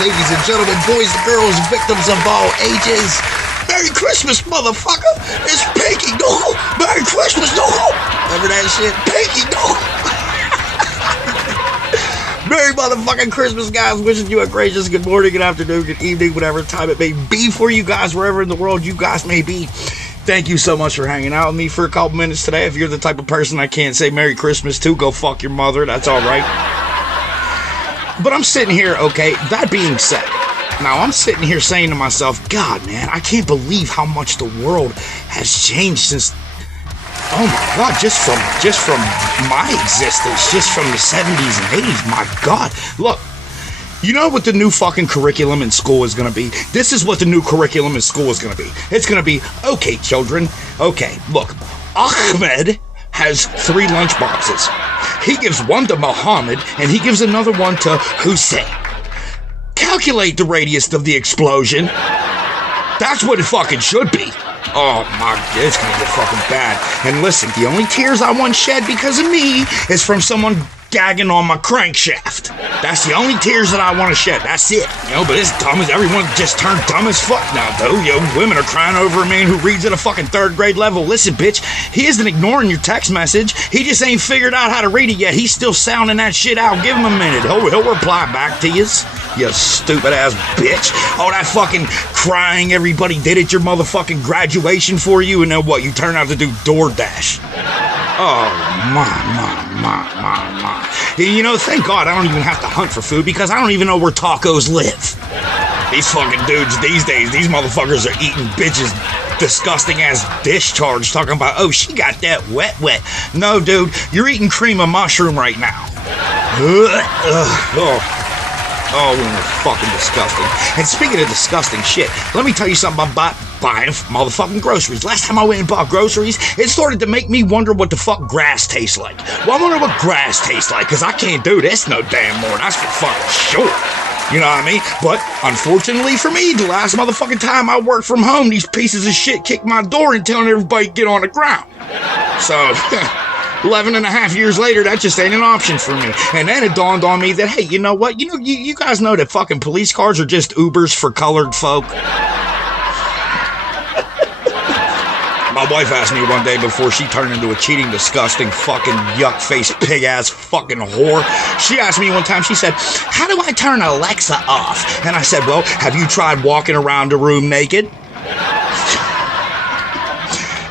ladies and gentlemen, boys and girls, victims of all ages. Merry Christmas, motherfucker! It's Pinky Doodle! Merry Christmas, Doodle! Remember that shit? Pinky Doodle! Merry motherfucking Christmas, guys. Wishing you a gracious good morning, good afternoon, good evening, whatever time it may be for you guys, wherever in the world you guys may be. Thank you so much for hanging out with me for a couple minutes today. If you're the type of person I can't say Merry Christmas to, go fuck your mother. That's all right. But I'm sitting here, okay, that being said, now I'm sitting here saying to myself, God, man, I can't believe how much the world has changed since, oh my God, just from my existence, just from the 70s and 80s, my God. Look, you know what the new fucking curriculum in school is going to be? This is what the new curriculum in school is going to be. It's going to be, okay, children, okay, look, Ahmed has 3 lunch boxes. He gives one to Muhammad, and he gives another one to Hussein. Calculate the radius of the explosion. That's what it fucking should be. Oh my, it's gonna get fucking bad. And listen, the only tears I want shed because of me is from someone gagging on my crankshaft. That's the only tears that I want to shed. That's it. You know, but it's dumb as everyone just turned dumb as fuck now, though. Yo, women are crying over a man who reads at a fucking 3rd grade level. Listen, bitch, he isn't ignoring your text message. He just ain't figured out how to read it yet. He's still sounding that shit out. Give him a minute. He'll reply back to you. You stupid ass bitch. All that fucking crying everybody did at your motherfucking graduation for you, and then what? You turn out to do DoorDash. Oh, my. You know, thank God I don't even have to hunt for food because I don't even know where tacos live. These fucking dudes these days, these motherfuckers are eating bitches disgusting ass discharge talking about, oh, she got that wet. No, dude, you're eating cream of mushroom right now. Oh, fucking disgusting. And speaking of disgusting shit, let me tell you something about buying motherfucking groceries. Last time I went and bought groceries, it started to make me wonder what the fuck grass tastes like. Well, I wonder what grass tastes like, because I can't do this no damn more. That's for fucking sure. You know what I mean? But unfortunately for me, the last motherfucking time I worked from home, these pieces of shit kicked my door and telling everybody to get on the ground. So... 11 and a half years later, that just ain't an option for me. And then it dawned on me that, hey, you know what? You guys know that fucking police cars are just Ubers for colored folk. My wife asked me one day before she turned into a cheating, disgusting, fucking yuck-faced, pig-ass fucking whore. She asked me one time, she said, how do I turn Alexa off? And I said, well, have you tried walking around the room naked?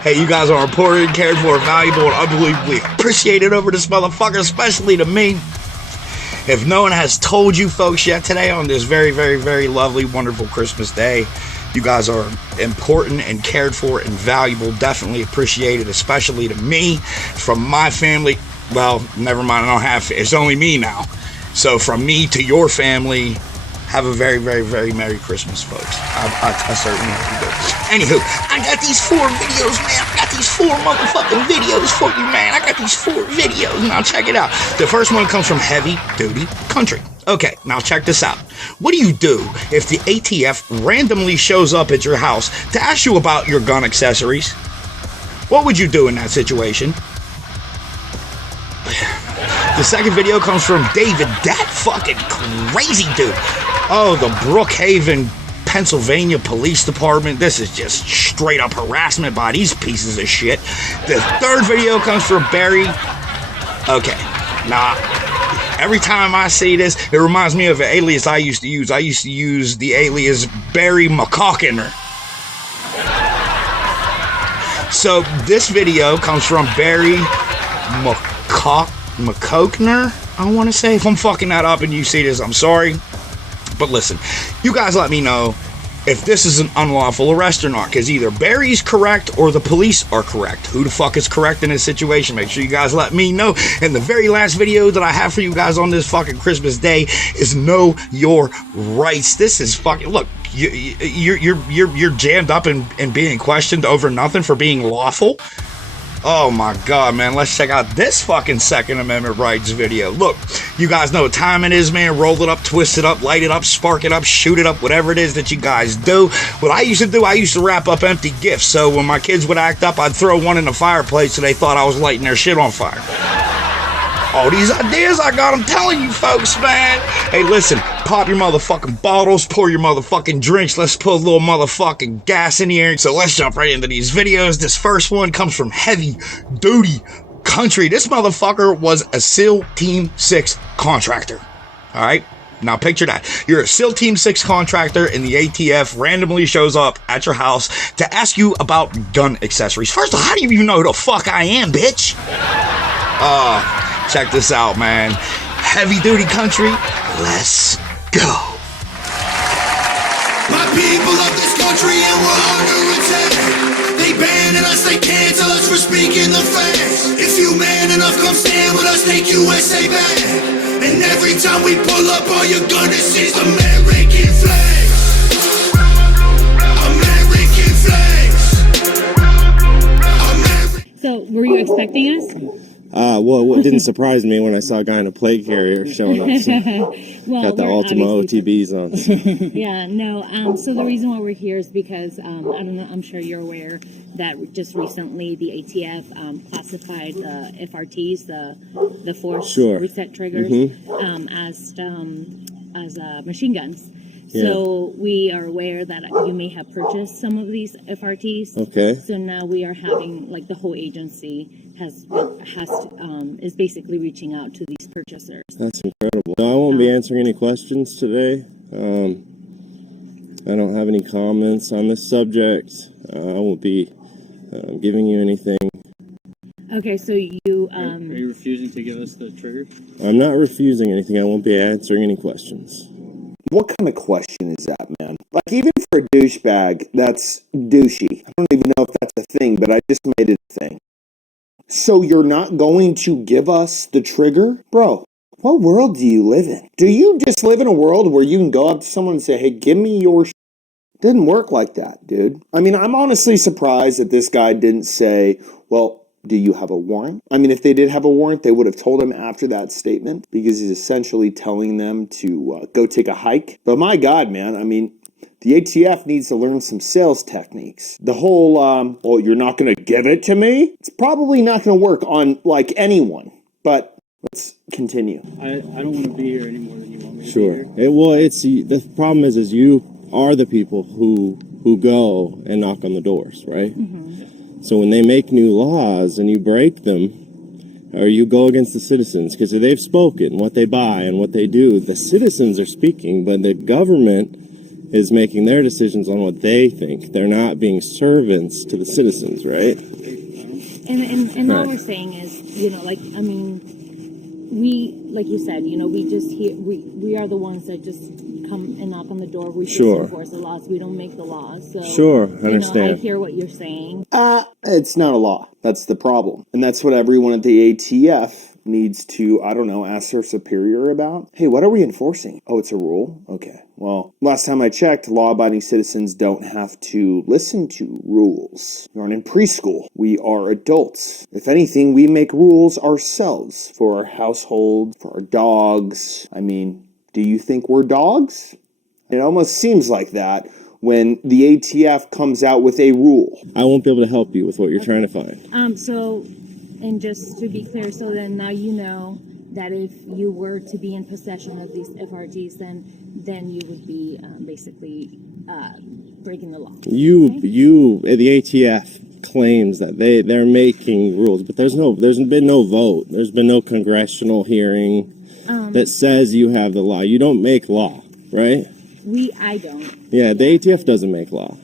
Hey, you guys are important, cared for, valuable, and unbelievably appreciated over this motherfucker, especially to me. If no one has told you folks yet today on this very, very, very lovely, wonderful Christmas day, you guys are important and cared for and valuable, definitely appreciated, especially to me, from my family. Well, never mind, I don't have, it's only me now. So from me to your family, have a very, very, very Merry Christmas, folks. I certainly hope you do. Anywho, I got these 4 videos, man. I got these 4 motherfucking videos for you, man. I got these 4 videos. Now, check it out. The first one comes from Heavy Duty Country. Okay, now check this out. What do you do if the ATF randomly shows up at your house to ask you about your gun accessories? What would you do in that situation? The second video comes from David, that fucking crazy dude. Oh, the Brookhaven, Pennsylvania Police Department. This is just straight up harassment by these pieces of shit. The third video comes from Barry. Okay, now, every time I see this, it reminds me of an alias I used to use. I used to use the alias Barry McCockiner. So, this video comes from Barry McCockner, I want to say. If I'm fucking that up and you see this, I'm sorry. But listen, you guys let me know if this is an unlawful arrest or not, because either Barry's correct or the police are correct. Who the fuck is correct in this situation? Make sure you guys let me know. And the very last video that I have for you guys on this fucking Christmas day is Know Your Rights. This is fucking, look, you're jammed up and being questioned over nothing for being lawful. Oh my God, man, let's check out this fucking Second Amendment rights video. Look, you guys know what time it is, man. Roll it up, twist it up, light it up, spark it up, shoot it up, whatever it is that you guys do. What I used to do, I used to wrap up empty gifts. So when my kids would act up, I'd throw one in the fireplace so they thought I was lighting their shit on fire. All these ideas I got, I'm telling you folks, man. Hey, listen, pop your motherfucking bottles, pour your motherfucking drinks. Let's put a little motherfucking gas in the air. So let's jump right into these videos. This first one comes from Heavy Duty Country. This motherfucker was a SEAL Team 6 contractor. All right? Now picture that. You're a SEAL Team 6 contractor and the ATF randomly shows up at your house to ask you about gun accessories. First of all, how do you even know who the fuck I am, bitch? Check this out, man. Heavy Duty Country, let's go. My people of this country and we're under attack. They banning us, they cancel us for speaking the facts. If you man enough, come stand with us, take USA back. And every time we pull up, all you're gonna see is American flags. American flags. So, were you expecting us? Well, it didn't surprise me when I saw a guy in a plate carrier showing up. So Well, got the Ultima OTBs on. So. Yeah, no. So the reason why we're here is because I don't know. I'm sure you're aware that just recently the ATF classified the FRTs, the force reset triggers, as machine guns. So we are aware that you may have purchased some of these FRTs. Okay. So now we are having, like, the whole agency is basically reaching out to these purchasers. That's incredible. No, I won't be answering any questions today. I don't have any comments on this subject. I won't be giving you anything. Okay, so you Are you refusing to give us the trigger? I'm not refusing anything. I won't be answering any questions. What kind of question is that, man? Like, even for a douchebag, that's douchey. I don't even know if that's a thing, but I just made it a thing. So you're not going to give us the trigger? Bro, what world do you live in? Do you just live in a world where you can go up to someone and say, hey, give me your Didn't work like that, dude. I mean, I'm honestly surprised that this guy didn't say, well, do you have a warrant? I mean, if they did have a warrant, they would have told him after that statement, because he's essentially telling them to go take a hike. But my God, man, I mean, the ATF needs to learn some sales techniques. The whole, well, you're not going to give it to me? It's probably not going to work on, like, anyone. But let's continue. I don't want to be here any more than you want me to Sure. be here. The problem is you are the people who go and knock on the doors, right? Mm-hmm. So when they make new laws and you break them, or you go against the citizens, because they've spoken what they buy and what they do, the citizens are speaking, but the government is making their decisions on what they think. They're not being servants to the citizens, right? And all we're saying is, like, I mean, we, like you said, we are the ones that just come and knock on the door. We just enforce the laws. We don't make the laws. So I understand. I hear what you're saying. It's not a law. That's the problem. And that's what everyone at the ATF needs to, I don't know, ask their superior about. Hey, what are we enforcing? Oh, it's a rule? Okay. Well, last time I checked, law-abiding citizens don't have to listen to rules. We aren't in preschool. We are adults. If anything, we make rules ourselves for our household, for our dogs. I mean, do you think we're dogs? It almost seems like that when the ATF comes out with a rule. I won't be able to help you with what you're trying to find. And just to be clear, so then now you know that if you were to be in possession of these FRGs, then you would be basically breaking the law. The ATF claims that they're making rules, but there's been no vote. There's been no congressional hearing that says you have the law. You don't make law, right? I don't. Yeah, the ATF doesn't make law.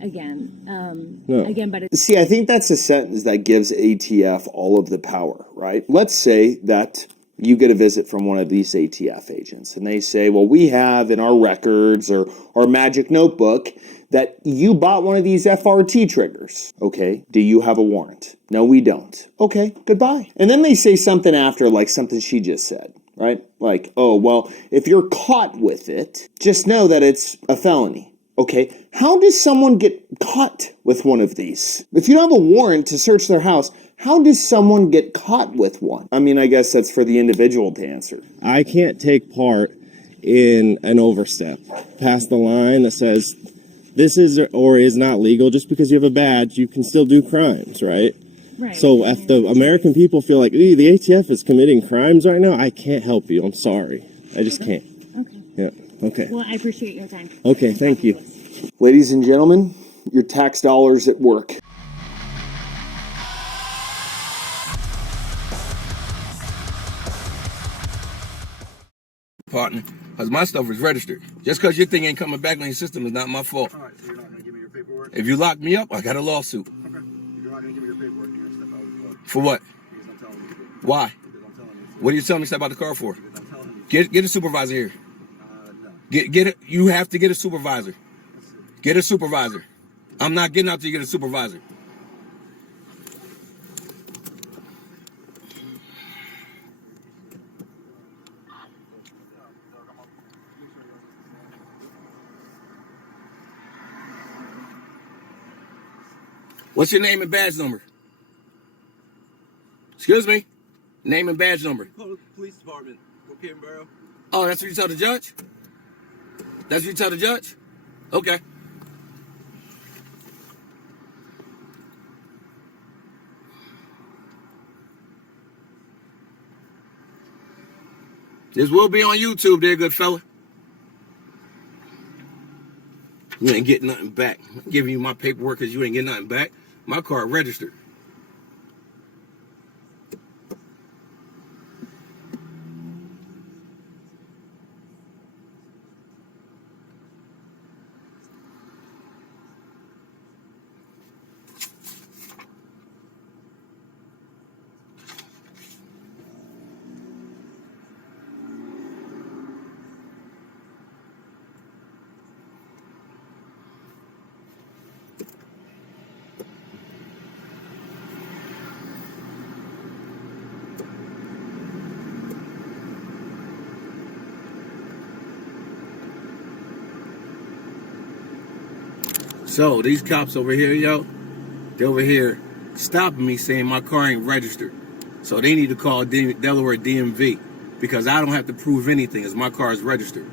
But See, I think that's a sentence that gives ATF all of the power, right? Let's say that you get a visit from one of these ATF agents, and they say, well, we have in our records or our magic notebook that you bought one of these FRT triggers. Okay, do you have a warrant? No, we don't. Okay, goodbye. And then they say something after, like something she just said, right? Like, oh, well, if you're caught with it, just know that it's a felony. Okay, how does someone get caught with one of these? If you don't have a warrant to search their house, how does someone get caught with one? I mean, I guess that's for the individual to answer. I can't take part in an overstep past the line that says this is or is not legal. Just because you have a badge, you can still do crimes, right? Right. So if the American people feel like, the ATF is committing crimes right now, I can't help you. I'm sorry. I just can't. Okay. Yeah. Okay. Well, I appreciate your time. Okay, thank you. Ladies and gentlemen, your tax dollars at work. Partner, because my stuff is registered. Just because your thing ain't coming back on your system is not my fault. All right, so you're not going to give me your paperwork? If you lock me up, I got a lawsuit. Okay. If you're not going to give me your paperwork, you're going to step out of the car. For what? Because I'm telling you to. Why? Because I'm telling you to. What are you telling me to step out the car for? Because I'm telling you to. Get a supervisor here. No. Get it. You have to get a supervisor. Get a supervisor. I'm not getting out till you get a supervisor. What's your name and badge number? Excuse me? Name and badge number. Call the police department. Go Peterborough. Oh, that's what you tell the judge? That's what you tell the judge? Okay. This will be on YouTube there, good fella. You ain't getting nothing back. I'm giving you my paperwork because you ain't getting nothing back. My car registered. So these cops over here, yo, they're over here stopping me saying my car ain't registered. So they need to call Delaware DMV because I don't have to prove anything as my car is registered.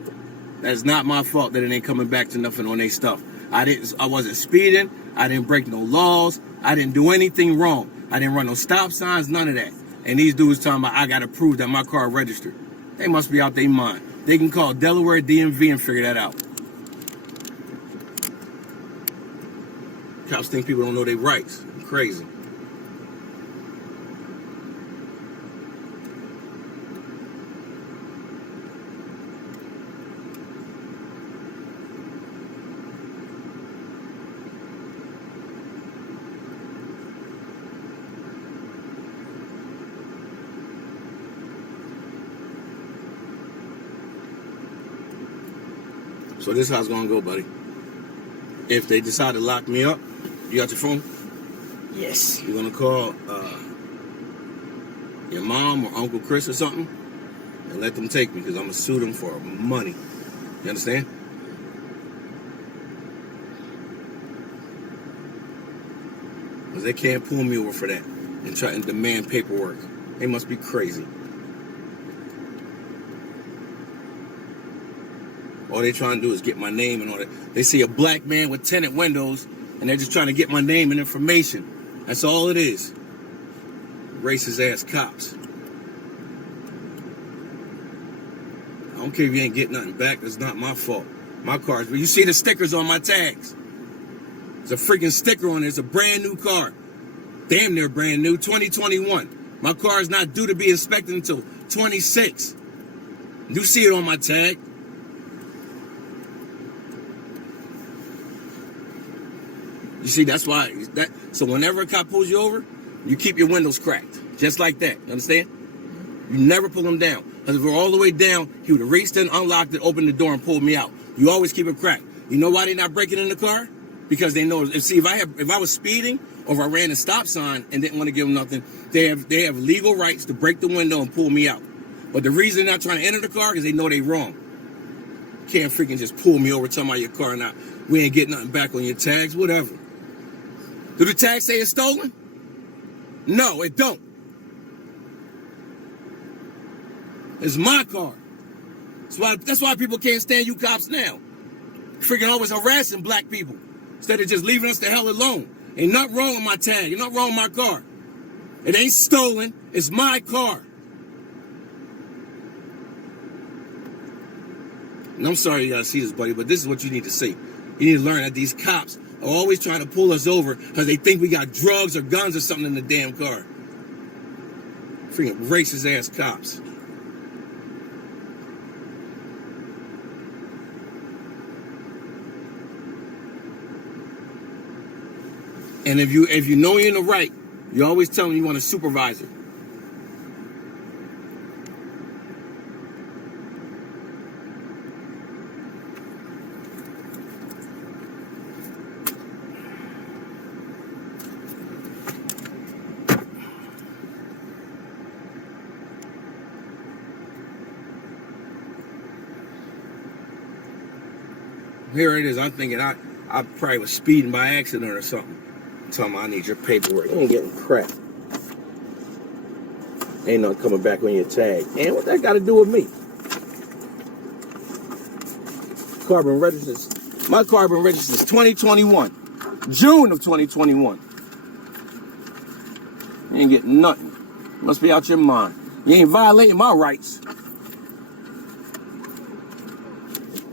That's not my fault that it ain't coming back to nothing on their stuff. I wasn't speeding. I didn't break no laws. I didn't do anything wrong. I didn't run no stop signs, none of that. And these dudes talking about I gotta prove that my car registered. They must be out their mind. They can call Delaware DMV and figure that out. Cops think people don't know their rights. Crazy. So this is how it's gonna go, buddy. If they decide to lock me up, you got your phone? Yes. You're gonna call your mom or Uncle Chris or something and let them take me because I'm gonna sue them for money. You understand? Because they can't pull me over for that and try and demand paperwork. They must be crazy. All they trying to do is get my name and all that. They see a black man with tinted windows and they're just trying to get my name and information. That's all it is. Racist ass cops. I don't care if you ain't getting nothing back. That's not my fault. My car's, but you see the stickers on my tags. There's a freaking sticker on it. It's a brand new car. Damn near brand new, 2021. My car is not due to be inspected until 26. You see it on my tag. You see, that's why, so whenever a cop pulls you over, you keep your windows cracked. Just like that, you understand? You never pull them down. Because if we're all the way down, he would have reached in, unlocked it, opened the door, and pulled me out. You always keep it cracked. You know why they're not breaking in the car? Because they know, see, if I was speeding, or if I ran a stop sign and didn't want to give them nothing, they have legal rights to break the window and pull me out. But the reason they're not trying to enter the car is they know they wrong. Can't freaking just pull me over, tell me your car now. We ain't getting nothing back on your tags, whatever. Do the tags say it's stolen? No, it don't. It's my car. That's why people can't stand you cops now. Freaking always harassing black people instead of just leaving us the hell alone. Ain't nothing wrong with my tag. Ain't nothing wrong with my car. It ain't stolen. It's my car. And I'm sorry you gotta see this, buddy, but this is what you need to see. You need to learn that these cops are always trying to pull us over because they think we got drugs or guns or something in the damn car. Freaking racist ass cops. And if you know you're in the right, you always tell them you want a supervisor. Here it is. I'm thinking I probably was speeding by accident or something. Tell me I need your paperwork. You ain't getting crap. Ain't nothing coming back on your tag. And what that got to do with me? Carbon registers. My carbon registers 2021. June of 2021. You ain't getting nothing. Must be out your mind. You ain't violating my rights.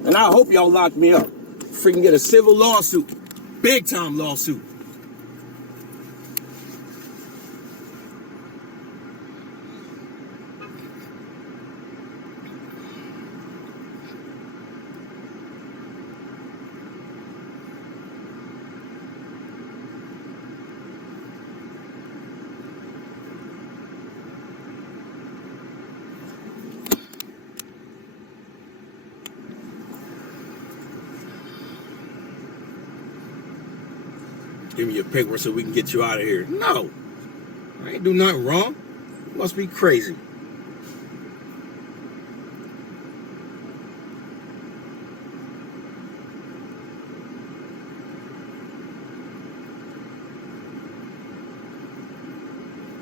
And I hope y'all lock me up. Freaking get a civil lawsuit. Big time lawsuit. Give me your paperwork so we can get you out of here. No. I ain't do nothing wrong. You must be crazy.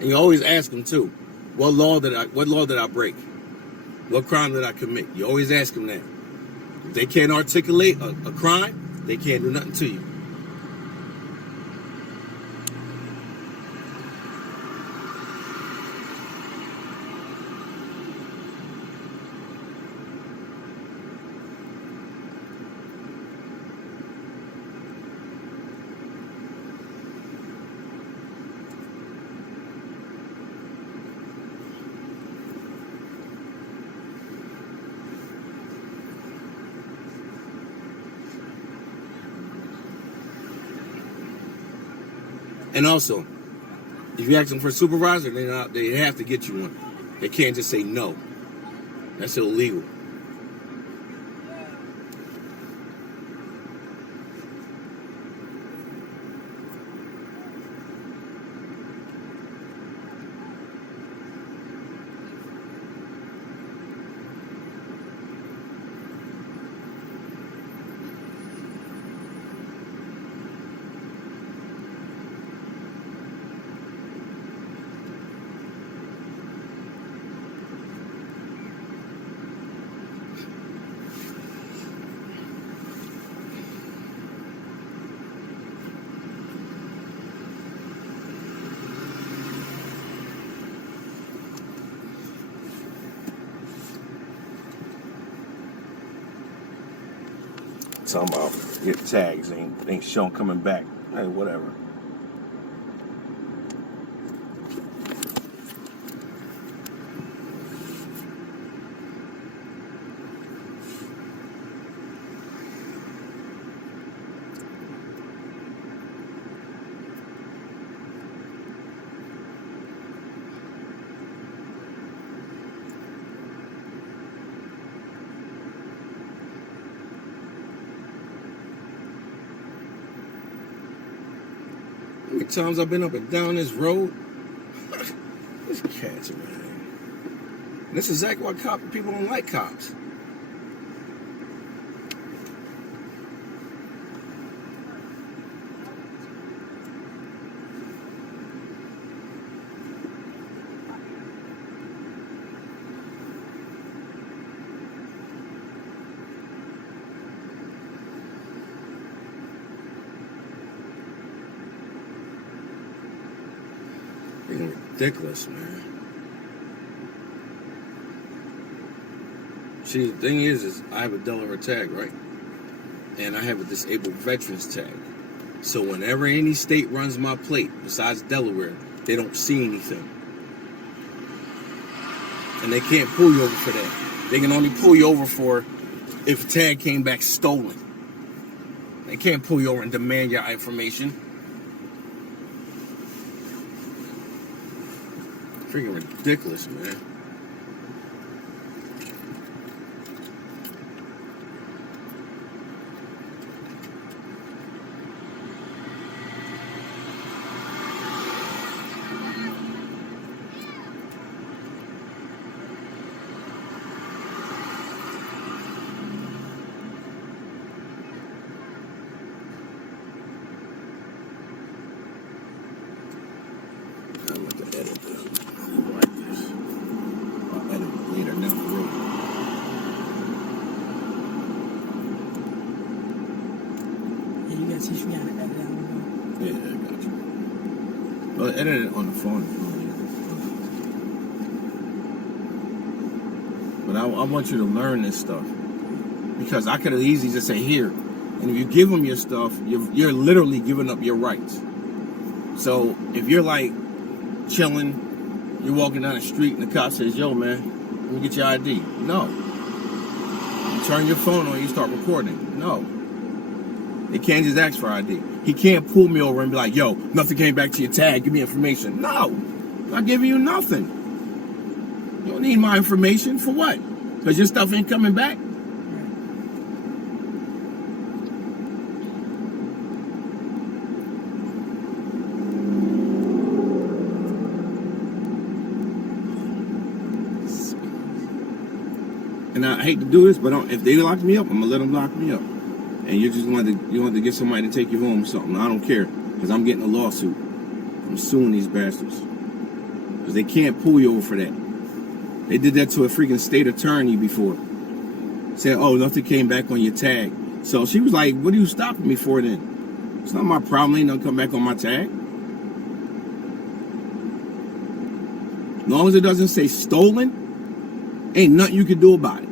And you always ask them too, what law did I break? What crime did I commit? You always ask them that. If they can't articulate a crime, they can't do nothing to you. And also, if you ask them for a supervisor, they have to get you one. They can't just say no. That's illegal. Talking about your tags ain't shown coming back. Hey, whatever. How many times I've been up and down this road? This cat's man. And this is exactly why people don't like cops. ridiculous, man. See, the thing is I have a Delaware tag, right? And I have a disabled veterans tag. So whenever any state runs my plate, besides Delaware, they don't see anything. And they can't pull you over for that. They can only pull you over for if a tag came back stolen. They can't pull you over and demand your information. Freaking ridiculous, man. I'm going to edit this. Like this. I'll edit it later down the road. Yeah, you gotta teach me how to edit that one. Yeah, I got you. Well, edit it on the phone. But I want you to learn this stuff. Because I could have easily just say here. And if you give them your stuff, you're literally giving up your rights. So if you're like chilling, you're walking down the street and the cop says, yo man, let me get your ID. No. You turn your phone on, you start recording. No. They can't just ask for ID. He can't pull me over and be like, yo, nothing came back to your tag, give me information. No. I'm not giving you nothing. You don't need my information for what? Because your stuff ain't coming back? And I hate to do this, but if they lock me up, I'm gonna let them lock me up. And you just want to get somebody to take you home or something. I don't care, because I'm getting a lawsuit. I'm suing these bastards. Because they can't pull you over for that. They did that to a freaking state attorney before. Said, oh, nothing came back on your tag. So she was like, what are you stopping me for then? It's not my problem, ain't nothing come back on my tag. As long as it doesn't say stolen, ain't nothing you can do about it.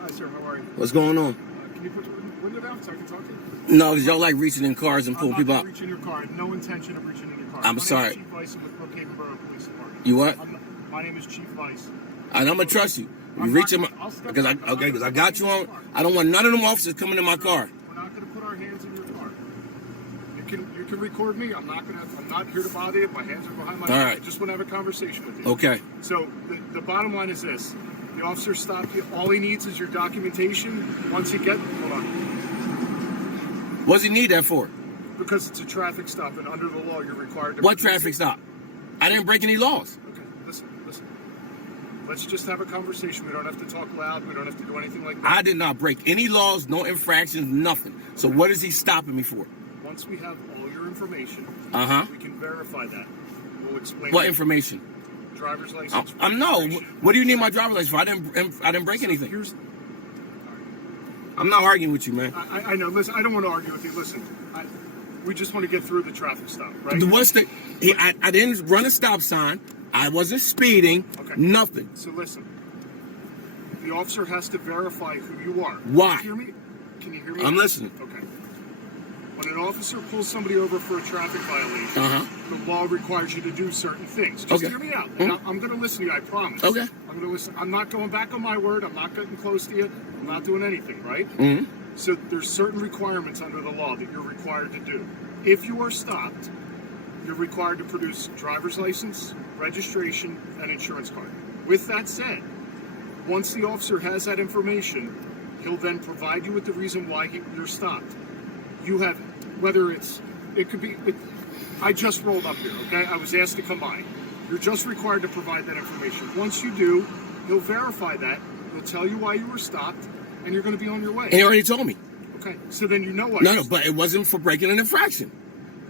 Hi, sir. How are you? What's going on? Can you put the window down so I can talk to you? No, because y'all like reaching in cars and pulling people out. I'm not reaching your car. I have no intention of reaching in your car. I'm sorry. My name is Chief Weiss with Brookhaven Borough Police Department. You what? My name is Chief Weiss. And I'm gonna trust you. You reach him because I got you on. I don't want none of them officers coming in my car. We're not going to put our hands in your car. You can record me. I'm not here to bother you. My hands are behind my head. All right. I just want to have a conversation with you. Okay. So the bottom line is this: the officer stopped you. All he needs is your documentation. Once he gets, hold on. What's he need that for? Because it's a traffic stop, and under the law, you're required to. What traffic stop? I didn't break any laws. Okay, listen. Let's just have a conversation. We don't have to talk loud. We don't have to do anything like that. I did not break any laws, no infractions, nothing. So what is he stopping me for? Once we have all your information, Uh-huh. we can verify that. We'll explain. What information? Driver's license. I'm no. What do you need my driver's license for? I didn't break anything. I'm not arguing with you, man. I know. Listen, I don't want to argue with you. Listen, we just want to get through the traffic stop, right? I didn't run a stop sign. I wasn't speeding. Okay. Nothing. So listen, the officer has to verify who you are. Why? Can you hear me? Can you hear me? I'm listening. Okay. When an officer pulls somebody over for a traffic violation, the law requires you to do certain things. Just hear me out. Mm-hmm. I'm going to listen to you, I promise. Okay. I'm going to listen. I'm not going back on my word. I'm not getting close to you. I'm not doing anything, right? Mm-hmm. So there's certain requirements under the law that you're required to do. If you are stopped, you're required to produce driver's license, registration, and insurance card. With that said, once the officer has that information, he'll then provide you with the reason why you're stopped. You have, I just rolled up here, okay? I was asked to come by. You're just required to provide that information. Once you do, he'll verify that. He'll tell you why you were stopped, and you're going to be on your way. And he already told me. Okay, so then you know why. No, but it wasn't for breaking an infraction.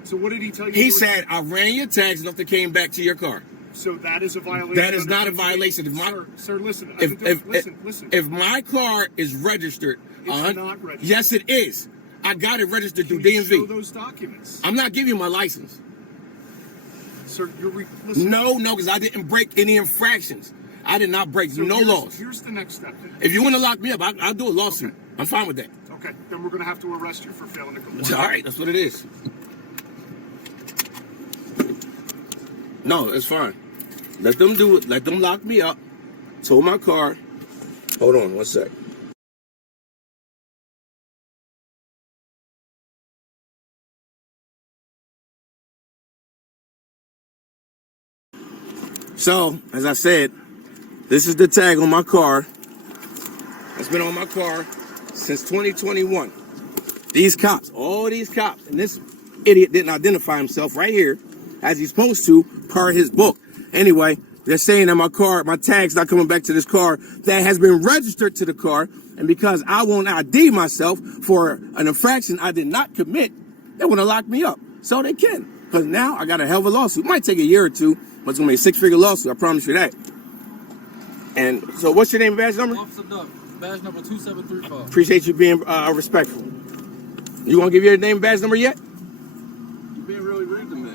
So what did he tell you? He said, I ran your tags enough to came back to your car. So that is a violation. That is not a violation. Sir, listen. Listen. If my car is registered, It's not registered. Yes, it is. I got it registered through Can you DMV. show those documents? I'm not giving you my license. Sir, listen. No, because I didn't break any infractions. I did not break no laws. Here's the next step. If you want to lock me up, I'll do a lawsuit. Okay. I'm fine with that. Okay, then we're going to have to arrest you for failing to comply. All right, that's what it is. No, it's fine. Let them do it. Let them lock me up. Tow my car. Hold on 1 sec. So, as I said, this is the tag on my car. It's been on my car since 2021. These cops, all these cops, and this idiot didn't identify himself right here as he's supposed to per his book. Anyway, they're saying that my car, my tag's not coming back to this car that has been registered to the car. And because I won't ID myself for an infraction I did not commit, they want to lock me up. So they can. Because now I got a hell of a lawsuit. It might take a year or two, but it's going to be a 6-figure lawsuit. I promise you that. And so what's your name and badge number? Officer Duck, badge number 2735. Appreciate you being respectful. You want to give your name and badge number yet? You're being really rude to me.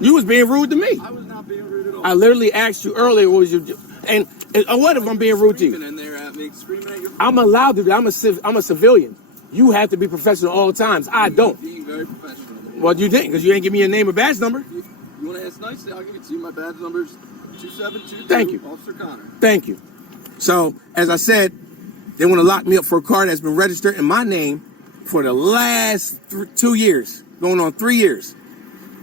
You was being rude to me. I was not being rude at all. I literally asked you earlier, what was you? And what if I'm being rude to you? In there at me, screaming at your I'm allowed to do. I'm a civilian. You have to be professional all times. I don't. Being very professional. Well, you didn't, because you ain't give me your name and badge number. You want to ask nicely? I'll give it to you. My badge number's 2722. Thank you. Officer Connor. Thank you. So, as I said, they want to lock me up for a car that's been registered in my name for the last 2 years, going on 3 years.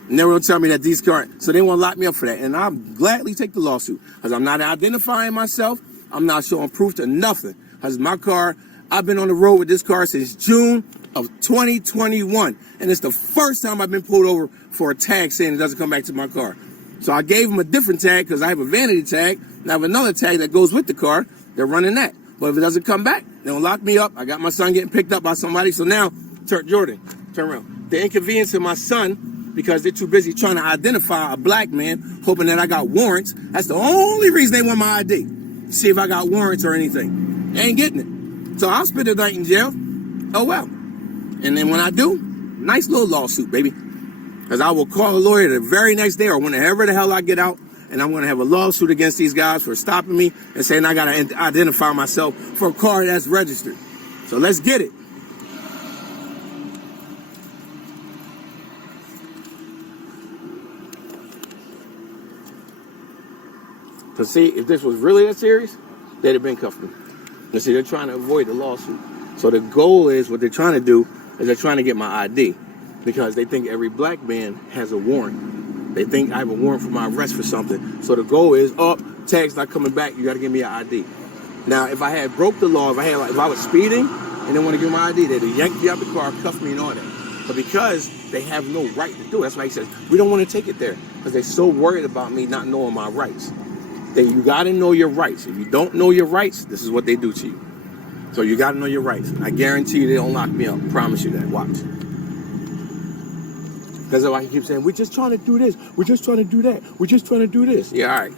And they will tell me that these cars, so they want to lock me up for that. And I'll gladly take the lawsuit because I'm not identifying myself. I'm not showing proof to nothing. Because my car, I've been on the road with this car since June of 2021. And it's the first time I've been pulled over for a tag saying it doesn't come back to my car. So I gave them a different tag because I have a vanity tag. And I have another tag that goes with the car. They're running that. But if it doesn't come back, they'll lock me up. I got my son getting picked up by somebody. So now, Jordan, turn around. The inconvenience of my son, because they're too busy trying to identify a black man, hoping that I got warrants. That's the only reason they want my ID. See if I got warrants or anything. They ain't getting it. So I'll spend the night in jail. Oh well. And then when I do, nice little lawsuit, baby. Because I will call a lawyer the very next day or whenever the hell I get out, and I'm going to have a lawsuit against these guys for stopping me and saying I got to identify myself for a car that's registered. So let's get it. To see if this was really that serious, they'd have been cuffed me. And see, they're trying to avoid the lawsuit. So the goal is, what they're trying to do is they're trying to get my ID because they think every black man has a warrant. They think I have a warrant for my arrest for something. So the goal is, tag's not coming back, you got to give me an ID. Now, if I had broke the law, if I was speeding and they want to give me my ID, they'd yank me out the car, cuff me and all that. But because they have no right to do it, that's why he says, we don't want to take it there because they're so worried about me not knowing my rights. You got to know your rights. If you don't know your rights, this is what they do to you. So you got to know your rights. I guarantee you they don't lock me up. I promise you that. Watch. That's why he keeps saying, we're just trying to do this. We're just trying to do that. We're just trying to do this. Yeah, all right.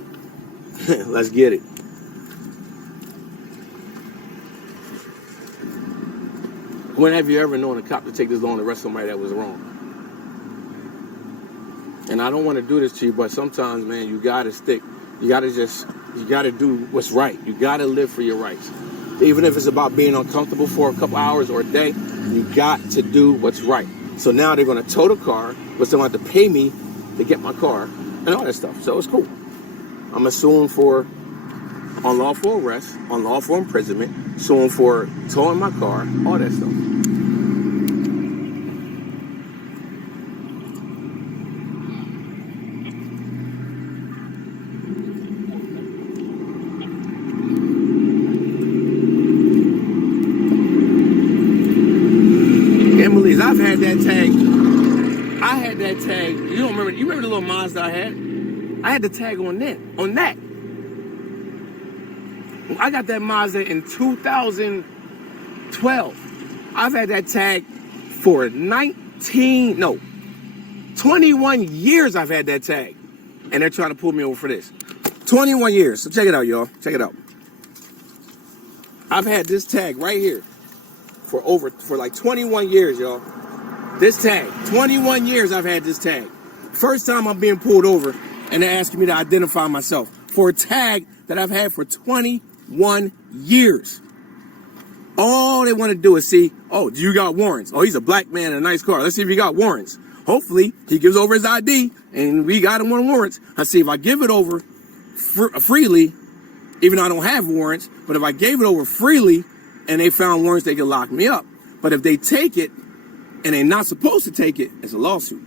Let's get it. When have you ever known a cop to take this long to arrest somebody that was wrong? And I don't want to do this to you, but sometimes, man, you got to stick. You got to do what's right. You got to live for your rights. Even if it's about being uncomfortable for a couple hours or a day, you got to do what's right. So now they're going to tow the car, but they're going to have to pay me to get my car and all that stuff. So it's cool. I'm suing for unlawful arrest, unlawful imprisonment, suing for towing my car, all that stuff. I've had that tag. I had that tag. You don't remember? You remember the little Mazda I had? I had the tag on that. I got that Mazda in 2012. I've had that tag for 21 years I've had that tag. And they're trying to pull me over for this. 21 years. So check it out, y'all. Check it out. I've had this tag right here for like 21 years, y'all. This tag. 21 years I've had this tag. First time I'm being pulled over and they're asking me to identify myself for a tag that I've had for 21 years. All they want to do is see, oh, do you got warrants? Oh, he's a black man in a nice car. Let's see if he got warrants. Hopefully, he gives over his ID, and we got him on warrants. I see if I give it over freely, even though I don't have warrants, but if I gave it over freely and they found warrants, they could lock me up. But if they take it and they're not supposed to take it, it's a lawsuit.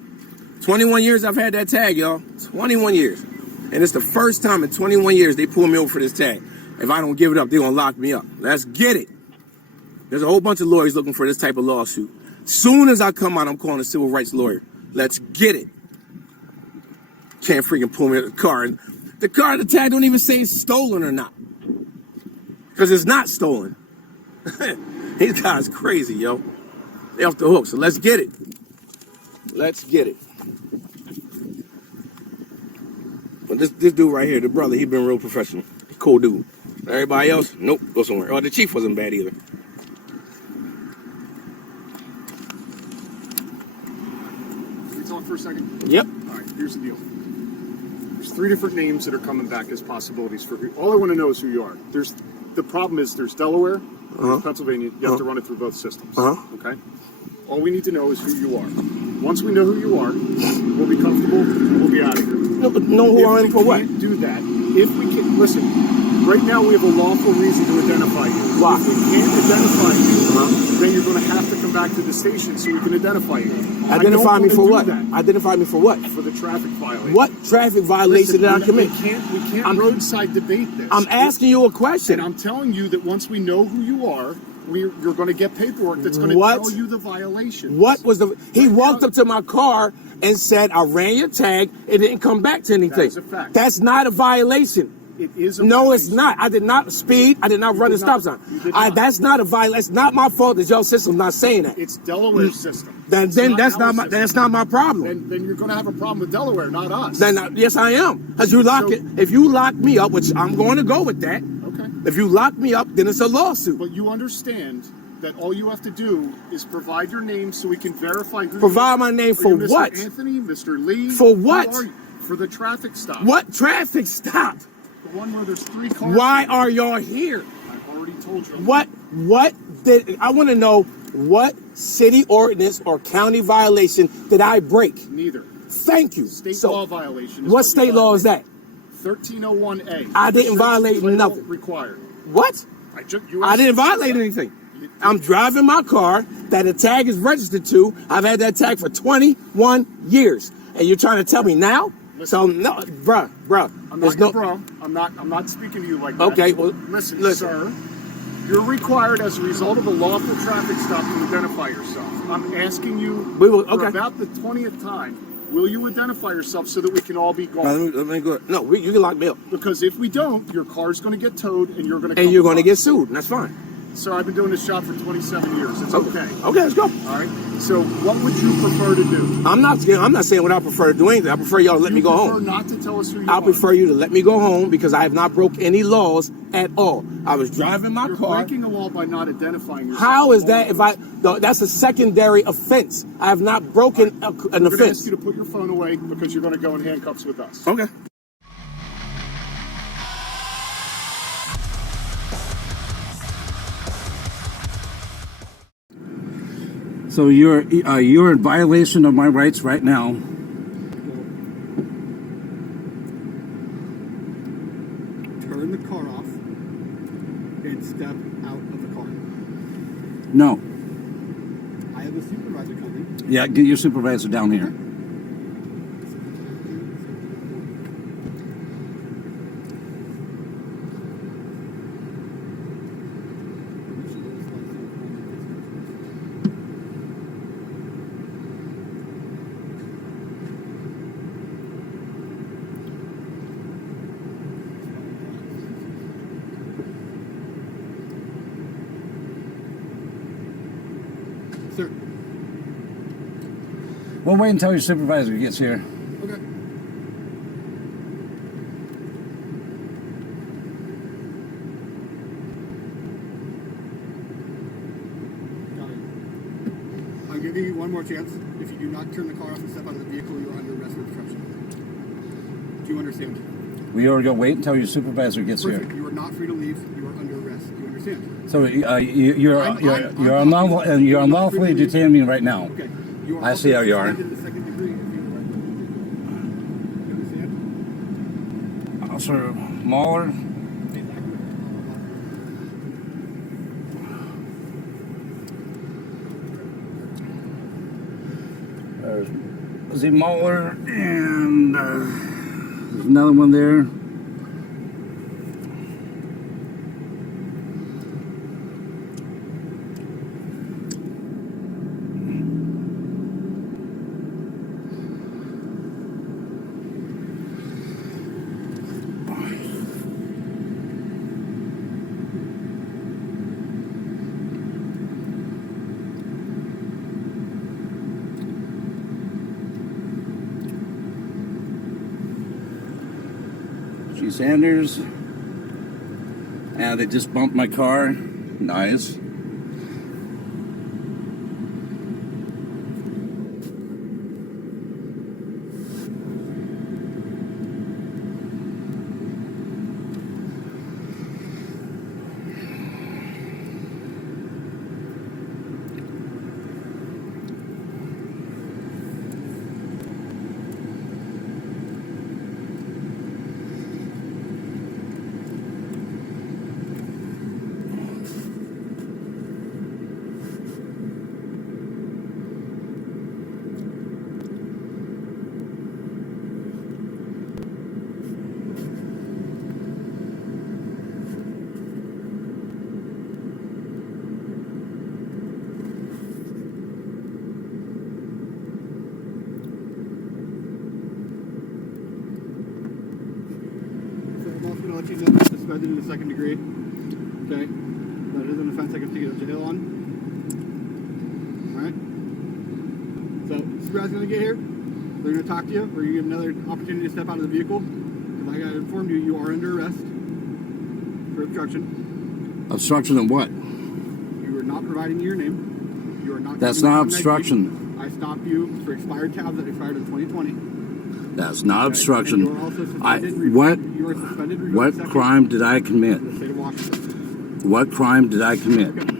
21 years I've had that tag, y'all. 21 years. And it's the first time in 21 years they pull me over for this tag. If I don't give it up, they're going to lock me up. Let's get it. There's a whole bunch of lawyers looking for this type of lawsuit. Soon as I come out, I'm calling a civil rights lawyer. Let's get it. Can't freaking pull me in the car. And the car, the tag don't even say it's stolen or not. Because it's not stolen. These guys crazy, yo. They off the hook, so let's get it. Let's get it. But this dude right here, the brother, he been real professional. Cool dude. Everybody else, nope, go somewhere. Oh, the chief wasn't bad either. For a second? Yep. All right, here's the deal. There's 3 different names that are coming back as possibilities for who. All I want to know is who you are. The problem is there's Delaware, there's Pennsylvania. You have to run it through both systems. Okay? All we need to know is who you are. Once we know who you are, we'll be comfortable and we'll be out of here. No, but know who I am for what? If we can't do that, if we can, listen, right now we have a lawful reason to identify you. Why? If we can't identify you, then you're going to have to come back to the station so we can identify you. Identify me for what? Identify me for what? For the traffic violation. What traffic violation did I commit? We can't roadside debate this. I'm asking you a question. And I'm telling you that once we know who you are, you're going to get paperwork that's going to tell you the violation. What was the... He walked up to my car and said, I ran your tag. It didn't come back to anything. That is a fact. That's not a violation. It is a No, violation. it's not. I did not speed. I did not run the stop sign. That's not a violation. It's not my fault that your system's not saying that. It's Delaware's system. Then that's not my problem. Then you're going to have a problem with Delaware, not us. Yes, I am. Because if you lock me up, which I'm going to go with that. Okay. If you lock me up, then it's a lawsuit. But you understand that all you have to do is provide your name so we can verify who Provide my name for Mr. what? Anthony, Mr. Lee. For what? Who are you? For the traffic stop. What traffic stop? The one where there's 3 cars. Why are y'all here? I've already told you. What did I want to know? What city ordinance or county violation did I break? Neither. Thank you. State law violation. What state law is that? 1301A. I didn't violate nothing. Required. What? I didn't violate anything. I'm driving my car that a tag is registered to. I've had that tag for 21 years. And you're trying to tell me now? Listen, so no, bruh. I'm not your bro. I'm not speaking to you like that. Okay, well, listen, sir. You're required as a result of a lawful traffic stop to identify yourself. I'm asking you for about the 20th time. Will you identify yourself so that we can all be gone? Let me go. No, you can lock me up. Because if we don't, your car's going to get towed and you're going to. And you're going to get sued. And that's fine. Sir, I've been doing this job for 27 years. It's okay. Okay, let's go. All right. So, what would you prefer to do? I'm not saying what I prefer to do anything. I prefer y'all to let me go home. You prefer not to tell us who you I are. prefer you to let me go home because I have not broke any laws at all. I was driving my car. You're breaking a law by not identifying yourself. How is that? That's a secondary offense. I have not broken an offense. I'm going to ask you to put your phone away because you're going to go in handcuffs with us. Okay. So you're in violation of my rights right now. Turn the car off and step out of the car. No. I have a supervisor coming. Yeah, get your supervisor down here. We'll wait until your supervisor gets here. Okay. I'll give you one more chance. If you do not turn the car off and step out of the vehicle, you are under arrest for obstruction. Do you understand? We are going to wait until your supervisor gets Perfect. here. You are not free to leave. You are under arrest. Do you understand? So you're unlawfully detaining me right now. Okay. You are I see how you are. suspended in the second degree if you would like. You understand? Officer Mahler. There's Ozzy Mahler, and there's another one there. G. Sanders. They just bumped my car. Nice. Let you know that's suspended in the second degree. Okay? That is an offense I can take a jail on. Alright? So, supervisor's gonna get here. They're gonna talk to you, or you get another opportunity to step out of the vehicle. Because like I informed you, you are under arrest for obstruction. Obstruction of what? You are not providing your name. You are not. That's not obstruction. I stopped you for expired tabs that expired in 2020. That's not obstruction. And you are also suspended. You are suspended. What crime did I commit? In the state of Washington. What crime did I commit? Okay.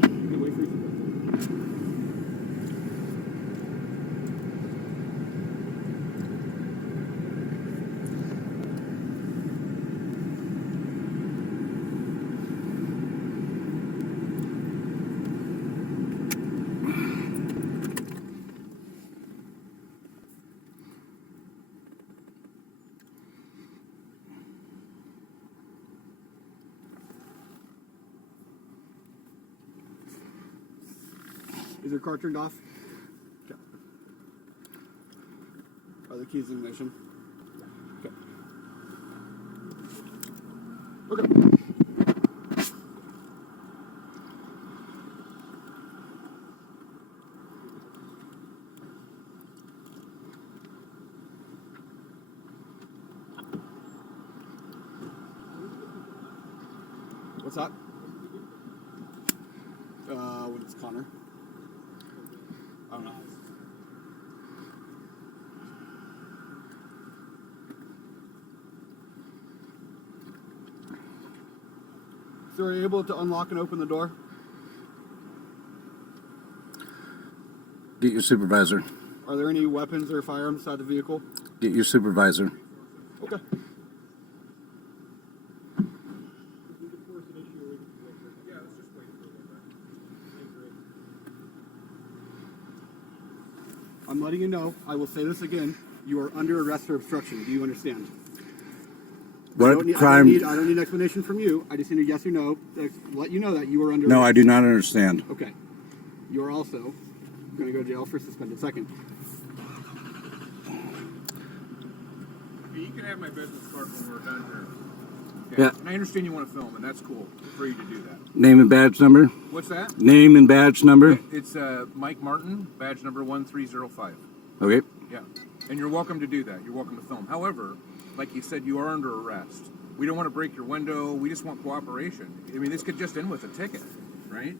Is your car turned off? Okay. Are the keys in ignition? Okay. Okay. What's that? What is Connor? I don't know. So are you able to unlock and open the door? Get your supervisor. Are there any weapons or firearms inside the vehicle? Get your supervisor. Okay. I'm letting you know, I will say this again, you are under arrest for obstruction. Do you understand? What crime? I don't need an explanation from you. I just need a yes or no to let you know that you are under No, arrest. I do not understand. Okay. You are also going to go to jail for suspended second. You can have my business card when we're done here. Okay. Yeah. And I understand you want to film, and that's cool for you to do that. Name and badge number? What's that? Name and badge number? It's Mike Martin, badge number 1305. Okay. Yeah. And you're welcome to do that. You're welcome to film. However, like you said, you are under arrest. We don't want to break your window. We just want cooperation. I mean, this could just end with a ticket, right?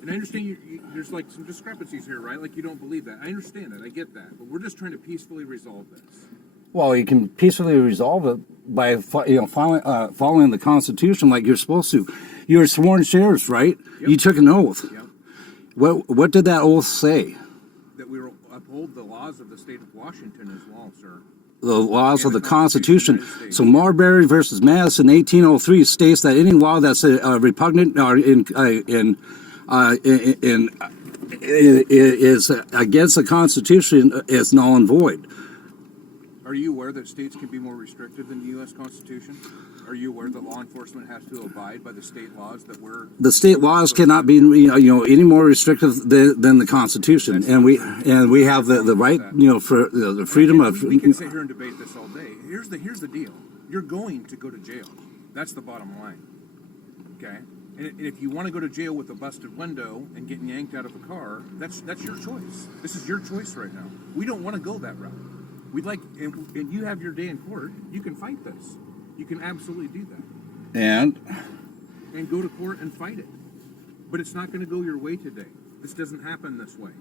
And I understand there's like some discrepancies here, right? Like you don't believe that. I understand that. I get that. But we're just trying to peacefully resolve this. Well, you can peacefully resolve it by following the Constitution like you're supposed to. You're sworn sheriffs, right? Yep. You took an oath. Yep. What did that oath say? That we will uphold the laws of the state of Washington as well, sir. The laws of the Constitution. So Marbury versus Madison, 1803, states that any law that's repugnant or is against the Constitution is null and void. Are you aware that states can be more restrictive than the U.S. Constitution? Are you aware that law enforcement has to abide by the state laws that we're... The state laws cannot be, any more restrictive than the Constitution, and we have the right, for the freedom of. We can sit here and debate this all day. Here's the deal. You're going to go to jail. That's the bottom line. Okay. And if you want to go to jail with a busted window and getting yanked out of a car, that's your choice. This is your choice right now. We don't want to go that route. We'd like, and you have your day in court. You can fight this. You can absolutely do that. And go to court and fight it. But it's not going to go your way today. This doesn't happen this way.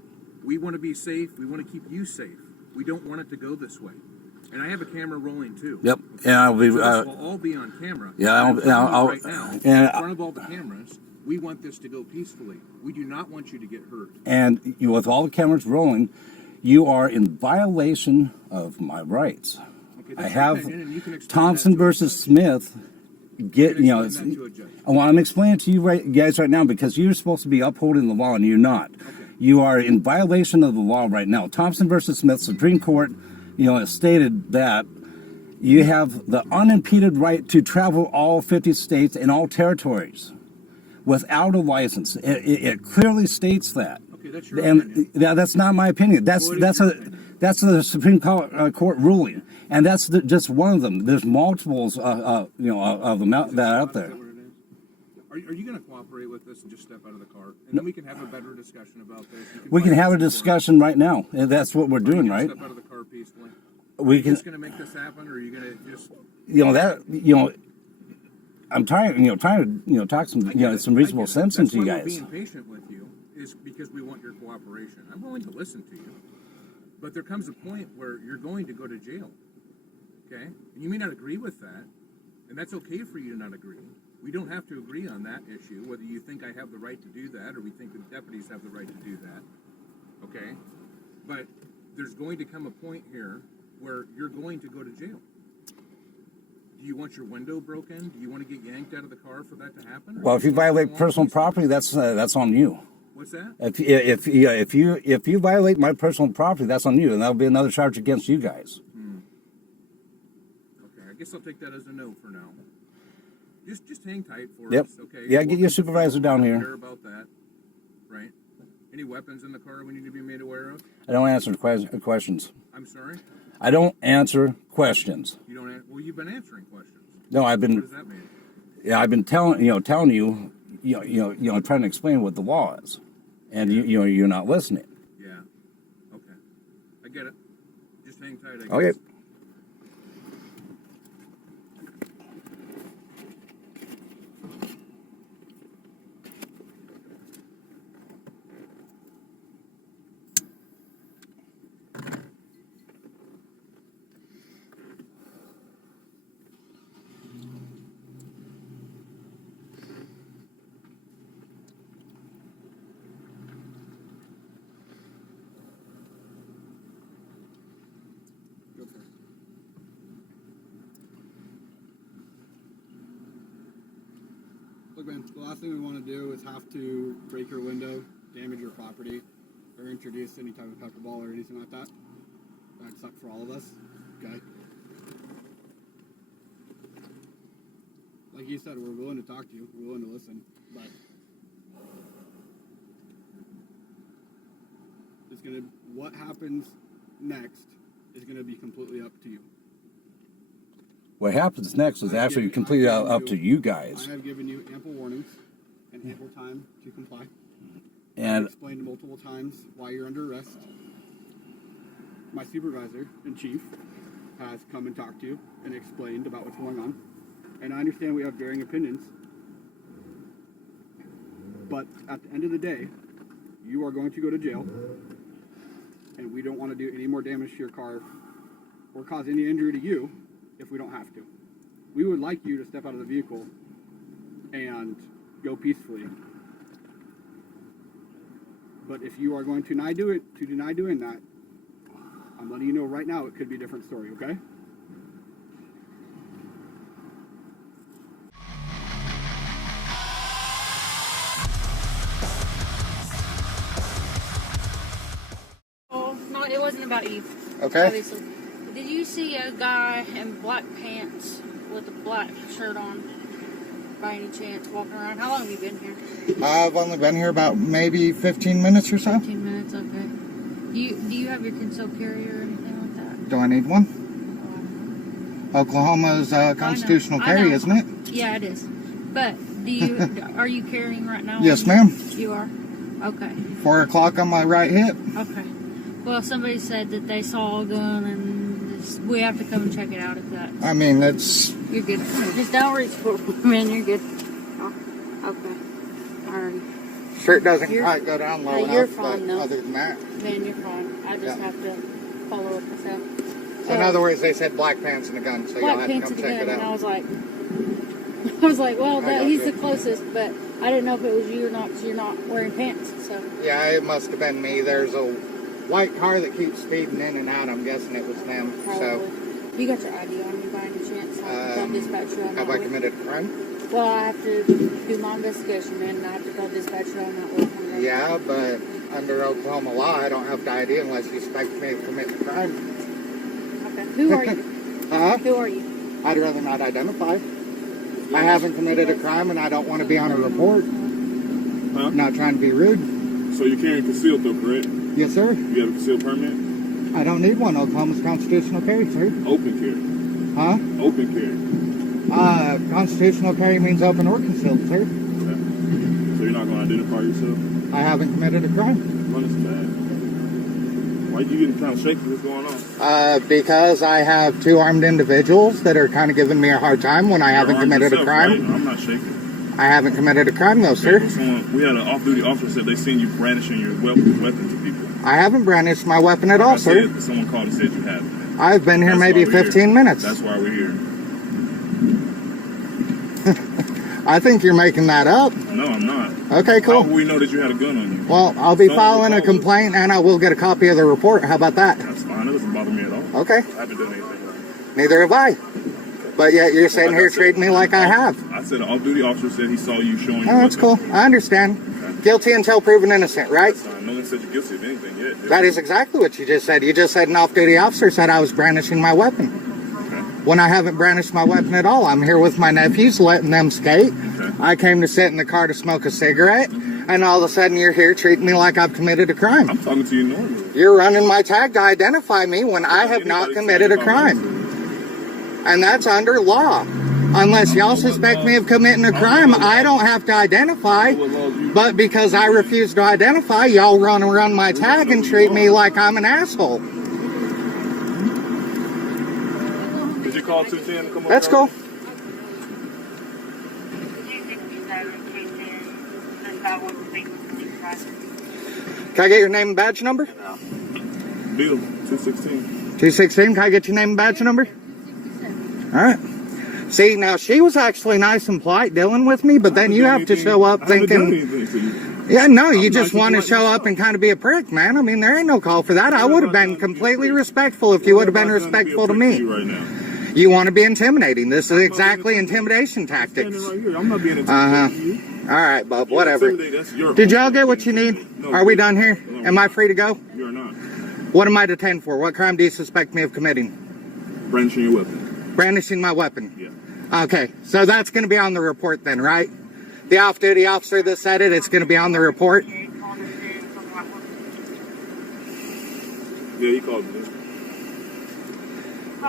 We want to be safe. We want to keep you safe. We don't want it to go this way. And I have a camera rolling too. Yep. And I'll be. So this will all be on camera. Yeah. I'll right now, in front of all the cameras. We want this to go peacefully. We do not want you to get hurt. And with all the cameras rolling, you are in violation of my rights. Okay, I have Thompson versus Smith. Well, I'm explaining to you guys right now because you're supposed to be upholding the law and you're not. Okay. You are in violation of the law right now. Thompson versus Smith, Supreme Court, has stated that you have the unimpeded right to travel all 50 states and all territories without a license. It clearly states that. Okay, that's your opinion. That's not my opinion. That's the Supreme Court ruling, and that's just one of them. There's multiples, of them that are out there. Are you going to cooperate with this and just step out of the car, and then we can have a better discussion about this? We can have a discussion right now, and that's what we're doing, right? Step out of the car peacefully. We Are you can. just going to make this happen, or are you going to just? I'm trying to talk some reasonable sense into you guys. That's why we're being patient with you is because we want your cooperation. I'm willing to listen to you, but there comes a point where you're going to go to jail. Okay, and you may not agree with that, and that's okay for you to not agree. We don't have to agree on that issue, whether you think I have the right to do that or we think the deputies have the right to do that. Okay, but there's going to come a point here where you're going to go to jail. Do you want your window broken? Do you want to get yanked out of the car for that to happen? Well, if you violate personal property, that's on you. What's that? If you violate my personal property, that's on you, and that'll be another charge against you guys. Okay, I guess I'll take that as a no for now. Just hang tight for Yep. us, okay? Yeah, get your supervisor down here. Care about that, right? Any weapons in the car we need to be made aware of? I don't answer questions. I'm sorry? I don't answer questions. You don't. Well, you've been answering questions. No, I've been. What does that mean? Yeah, I've been telling you, trying to explain what the law is, and you're not listening. Yeah. Okay. I get it. Just hang tight. I guess. Okay. Look, man, the last thing we want to do is have to break your window, damage your property, or introduce any type of pepperball or anything like that. That'd suck for all of us, okay? Like you said, we're willing to talk to you, we're willing to listen, but what happens next is gonna be completely up to you. What happens next is actually completely up to you guys. I have given you ample warnings and ample time to comply. And I've explained multiple times why you're under arrest. my supervisor and chief has come and talked to you and explained about what's going on. And I understand we have varying opinions. But at the end of the day, you are going to go to jail. And we don't want to do any more damage to your car or cause any injury to you if we don't have to. We would like you to step out of the vehicle and go peacefully. But if you are going to deny doing that, I'm letting you know right now it could be a different story, okay? Oh, no, it wasn't about you. Okay. Obviously. Did you see a guy in black pants with a black shirt on by any chance walking around? How long have you been here? I've only been here about maybe 15 minutes or so. 15 minutes, okay. Do you have your concealed carry or anything like that? Do I need one? Oklahoma's constitutional carry, isn't it? Yeah, it is. But are you carrying right now? Yes, ma'am. You are? Okay. 4 o'clock on my right hip. Okay. Well, somebody said that they saw a gun and we have to come and check it out if that's... I mean, that's... You're good. Just don't reach for it, man. You're good. Oh, okay. Alright. Shirt doesn't quite go down low enough, you're fine, but though. other than that... Man, you're fine. I just have to follow up myself. So in other words, they said black pants and a gun, so you'll have to come check it out. And I was like, well, he's the closest, but I didn't know if it was you or not, because you're not wearing pants, so... Yeah, it must have been me. There's a white car that keeps speeding in and out. I'm guessing it was them. Probably. So, you got your ID on you by any chance? I'll dispatch you on that have I way. committed a crime? Well, I have to do my investigation, man, and I have to call dispatch you on that way. Yeah, but under Oklahoma law, I don't have to ID unless you suspect me of committing a crime. Okay. Who are you? Huh? Who are you? I'd rather not identify. I haven't committed a crime, and I don't want to be on a report. Huh? Not trying to be rude. So you're carrying concealed though, correct? Yes, sir. You have a concealed permit? I don't need one. Oklahoma's constitutional carry, sir. Open carry. Huh? Open carry. Constitutional carry means open or concealed, sir. Okay. So you're not going to identify yourself? I haven't committed a crime. Run this bad. Why are you getting kind of shaky? What's going on? Because I have 2 armed individuals that are kind of giving me a hard time when I haven't committed a crime. Right? I'm not shaking. I haven't committed a crime, though, sir. We had an off-duty officer said they seen you brandishing your weapon to people. I haven't brandished my weapon at all, sir. Someone called and said you haven't. I've been here maybe 15 minutes. That's why we're here. I think you're making that up. No, I'm not. Okay, cool. How will we know that you had a gun on you? Well, I'll be filing a complaint, and I will get a copy of the report. How about that? That's fine. That doesn't bother me at all. Okay. I haven't done anything wrong. Neither have I. But yet you're sitting here treating me like I have. I said an off-duty officer said he saw you showing you. Oh, that's cool. I understand. Okay. Guilty until proven innocent, right? No one said you're guilty of anything yet. That is exactly what you just said. You just said an off-duty officer said I was brandishing my weapon. Okay. When I haven't brandished my weapon at all. I'm here with my nephews, letting them skate. Okay. I came to sit in the car to smoke a cigarette, and all of a sudden you're here treating me like I've committed a crime. I'm talking to you normally. You're running my tag to identify me when I have not committed a crime. And that's under law. Unless y'all suspect me of committing a crime, I don't have to identify. But because I refuse to identify, y'all run my tag and treat me like I'm an asshole. Did you call 210 to come over? That's cool. Can I get your name and badge number? Bill, 216. 216, can I get your name and badge number? Alright. See, now she was actually nice and polite dealing with me, but then you have to show up thinking... Yeah, no, you just want to show up and kind of be a prick, man. I mean, there ain't no call for that. I would have been completely respectful if you would have been respectful to me. You want to be intimidating. This is exactly intimidation tactics. I'm not being intimidated. Alright, bub, whatever. Did y'all get what you need? Are we done here? Am I free to go? You're not. What am I detained for? What crime do you suspect me of committing? Brandishing your weapon. Brandishing my weapon? Yeah. Okay, so that's going to be on the report then, right? The off-duty officer that said it, it's going to be on the report? Yeah, he called me.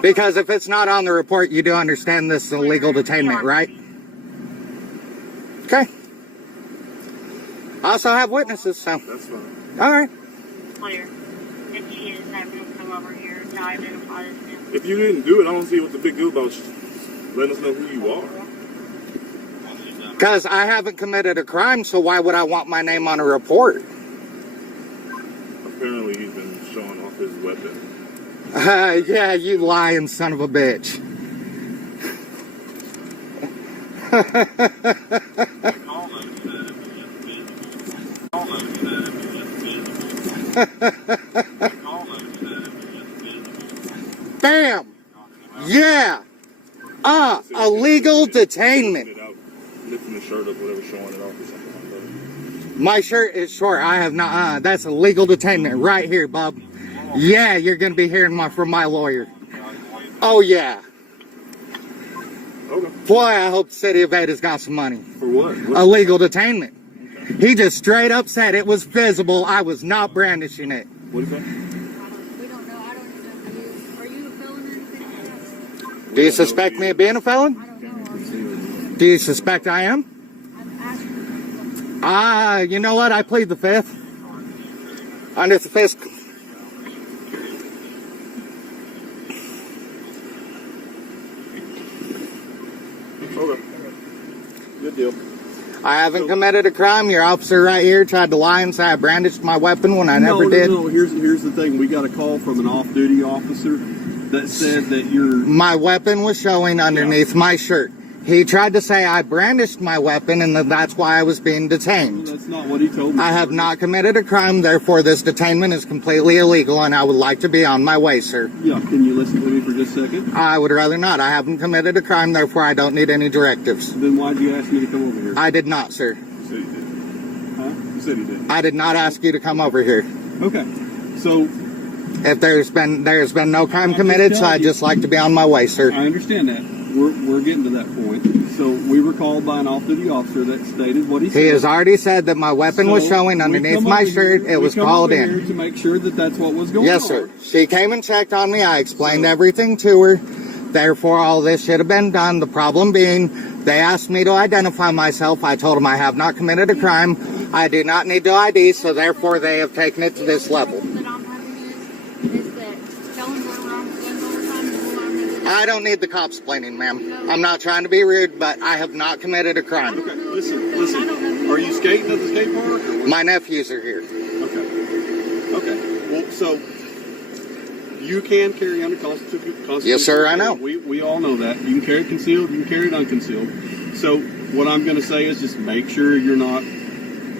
Because if it's not on the report, you do understand this is illegal detainment, right? Okay. I also have witnesses, so. That's fine. All right. Clear. And she is not real If you didn't do it, I don't see what the big deal about letting us know who you are. Because I haven't committed a crime, so why would I want my name on a report? Apparently he's been showing off his weapon. Yeah, you lying son of a bitch. Bam! Yeah! Illegal detainment. Lifting the shirt up, whatever, showing it off or something like that. My shirt is short. I have not. That's illegal detainment right here, bub. Yeah, you're going to be hearing from my lawyer. Oh, yeah. Okay. Boy, I hope the city of Ada's got some money. For what? Illegal detainment. He just straight up said it was visible. I was not brandishing it. What is that? We don't know. I don't even know you. Are you a felon or anything? Do you suspect me of being a felon? Do you suspect I am? You know what? I plead the fifth. Under the fifth. Okay. Good deal. I haven't committed a crime. Your officer right here tried to lie and say I brandished my weapon when I never did. No, here's the thing. We got a call from an off-duty officer that said that my weapon was showing underneath my shirt. He tried to say I brandished my weapon and that's why I was being detained. Well, that's not what he told me. I have not committed a crime, therefore this detainment is completely illegal and I would like to be on my way, sir. Yeah, can you listen to me for just a second? I would rather not. I haven't committed a crime, therefore I don't need any directives. Then why did you ask me to come over here? I did not, sir. You said you did. Huh? You said you did. I did not ask you to come over here. Okay, so... If there's been no crime committed, so I'd just like to be on my way, sir. I understand that. We're getting to that point. So we were called by an off-duty officer that stated what he said. He has already said that my weapon was showing underneath my shirt. It was called in. To make sure that that's what was going on. Yes, sir. She came and checked on me. I explained everything to her. Therefore, all this should have been done. The problem being, they asked me to identify myself. I told them I have not committed a crime. I do not need to ID, so therefore they have taken it to this level. I don't need the cops explaining, ma'am. I'm not trying to be rude, but I have not committed a crime. Okay, listen. Are you skating at the skate park? My nephews are here. Okay. Well, so you can carry under constitutional. Yes, sir, I know. We all know that. You can carry it concealed, you can carry it unconcealed. So what I'm going to say is just make sure you're not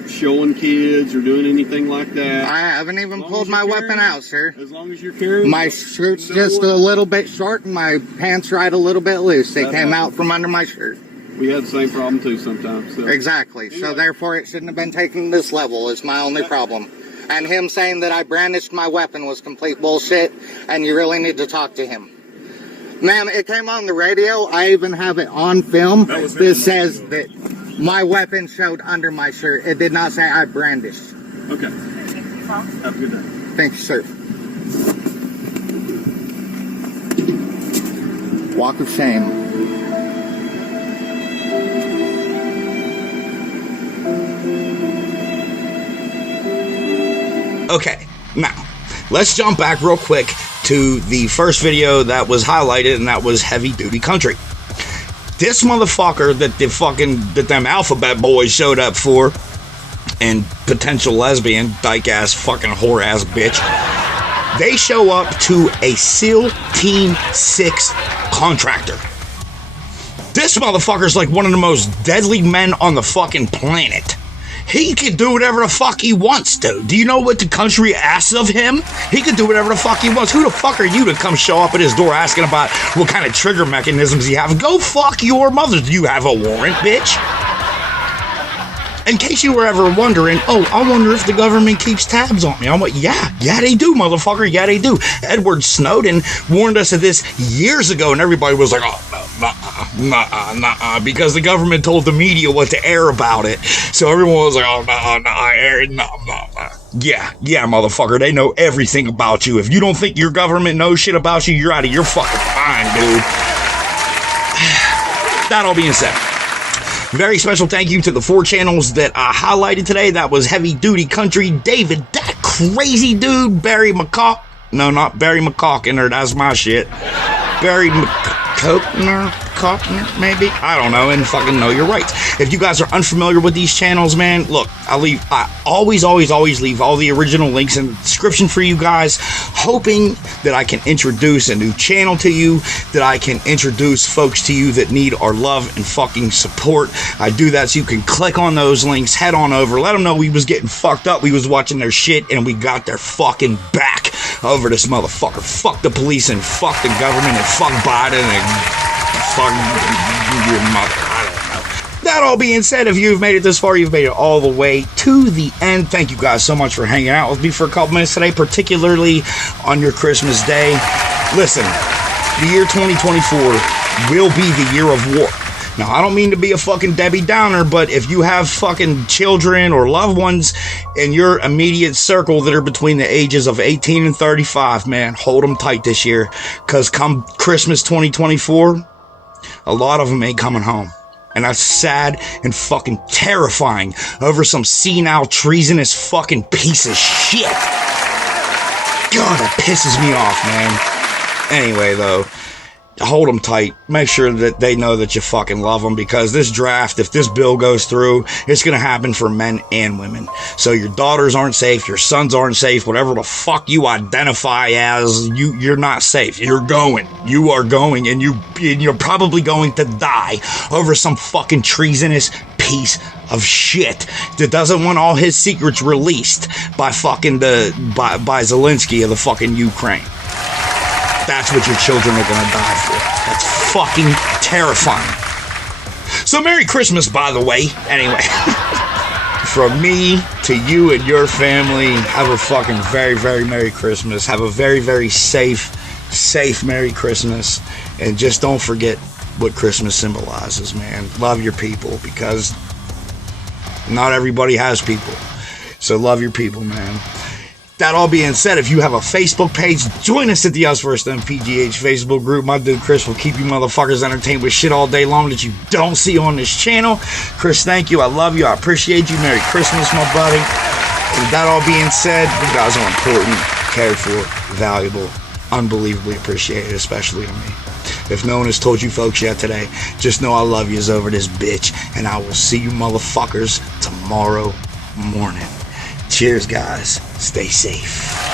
showing kids or doing anything like that. I haven't even pulled my weapon out, sir. As long as you're carrying. My shirt's just a little bit short and my pants right a little bit loose. They came out from under my shirt. We had the same problem too sometimes. So. Exactly. Anyway. So therefore it shouldn't have been taken to this level is my only problem. And him saying that I brandished my weapon was complete bullshit and you really need to talk to him. Ma'am, it came on the radio. I even have it on film. This says that my weapon showed under my shirt. It did not say I brandished. Okay. Have a good day. Thank you, sir. Walk of shame. Okay, now, let's jump back real quick to the first video that was highlighted, and that was Heavy Duty Country. This motherfucker that them alphabet boys showed up for, and potential lesbian, dyke-ass, fucking whore-ass bitch, they show up to a SEAL Team 6 contractor. This motherfucker's like one of the most deadly men on the fucking planet. He can do whatever the fuck he wants to. Do you know what the country asks of him? He can do whatever the fuck he wants. Who the fuck are you to come show up at his door asking about what kind of trigger mechanisms he have? Go fuck your mother. Do you have a warrant, bitch? In case you were ever wondering, oh, I wonder if the government keeps tabs on me. I'm like, yeah, they do, motherfucker. Yeah, they do. Edward Snowden warned us of this years ago, and everybody was like, oh, nah, because the government told the media what to air about it. So everyone was like, oh, nah. Yeah, motherfucker. They know everything about you. If you don't think your government knows shit about you, you're out of your fucking mind, dude. That all being said, very special thank you to the 4 channels that I highlighted today. That was Heavy Duty Country, David, that crazy dude, Barry McCaw, No, not Barry McCockner. That's my shit. Barry McCockner, maybe? I don't know, and fucking know your rights. If you guys are unfamiliar with these channels, man, look, I always leave all the original links in the description for you guys, hoping that I can introduce a new channel to you, that I can introduce folks to you that need our love and fucking support. I do that so you can click on those links, head on over, let them know we was getting fucked up, we was watching their shit, and we got their fucking back over this motherfucker. Fuck the police and fuck the government and fuck Biden and fuck your mother. I don't know. That all being said, if you've made it this far, you've made it all the way to the end. Thank you guys so much for hanging out with me for a couple minutes today, particularly on your Christmas day. Listen, the year 2024 will be the year of war. Now, I don't mean to be a fucking Debbie Downer, but if you have fucking children or loved ones in your immediate circle that are between the ages of 18 and 35, man, hold them tight this year. Because come Christmas 2024, a lot of them ain't coming home. And that's sad and fucking terrifying over some senile, treasonous fucking piece of shit. God, that pisses me off, man. Anyway, though, hold them tight. Make sure that they know that you fucking love them, because this draft, if this bill goes through, it's going to happen for men and women. So your daughters aren't safe, your sons aren't safe, whatever the fuck you identify as, you're not safe. You're going. You are going, and you're probably going to die over some fucking treasonous piece of shit that doesn't want all his secrets released by fucking by Zelensky of the fucking Ukraine. That's what your children are gonna die for. That's fucking terrifying. So Merry Christmas, by the way. Anyway, from me to you and your family, have a fucking very, very Merry Christmas. Have a very, very safe Merry Christmas. And just don't forget what Christmas symbolizes, man. Love your people, because not everybody has people. So love your people, man. That all being said, if you have a Facebook page, join us at the USVSTHEMPGH Facebook group. My dude Chris will keep you motherfuckers entertained with shit all day long that you don't see on this channel. Chris, thank you. I love you. I appreciate you. Merry Christmas, my buddy. And that all being said, you guys are important, cared for, valuable, unbelievably appreciated, especially to me. If no one has told you folks yet today, just know I love yous over this bitch, and I will see you motherfuckers tomorrow morning. Cheers, guys. Stay safe.